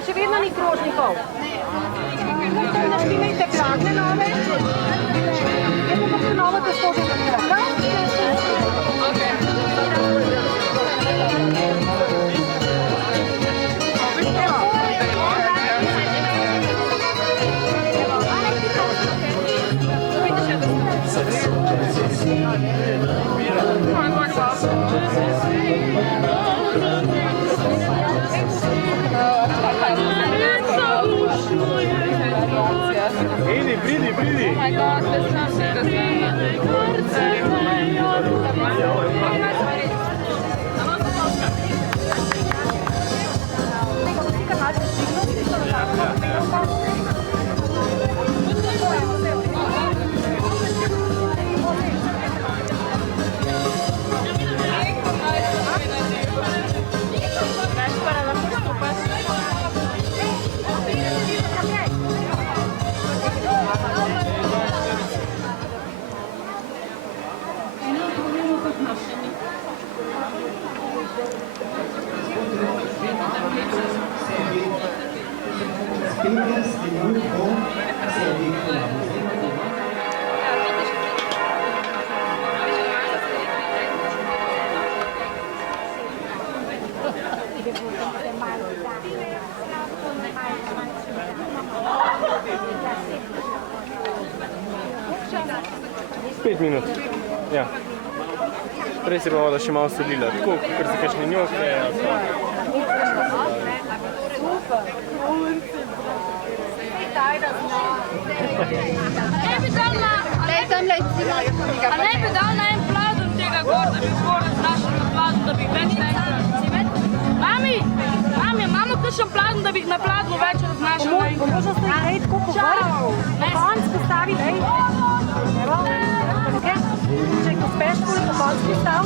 A še vedno ni krožnikov? Ne. Naštimajte pladne nove. Jaz bom pa novo testo že napravila. Pridi. Oh my god, this sounds Pet minut. Ja. Prej se bomo da še malo solila, tako, ker se kakšne njoke. Ne bi dal na en pladon tega gor, da bi gor znašel na pladon, da bi več nekaj. Mami, imamo kakšen pladon, da bi na pladnu več raznašal na enkrat. Možno ste narediti tako po vrh, konc postavi, hej. Evo, če ko speš, koliko konc postav.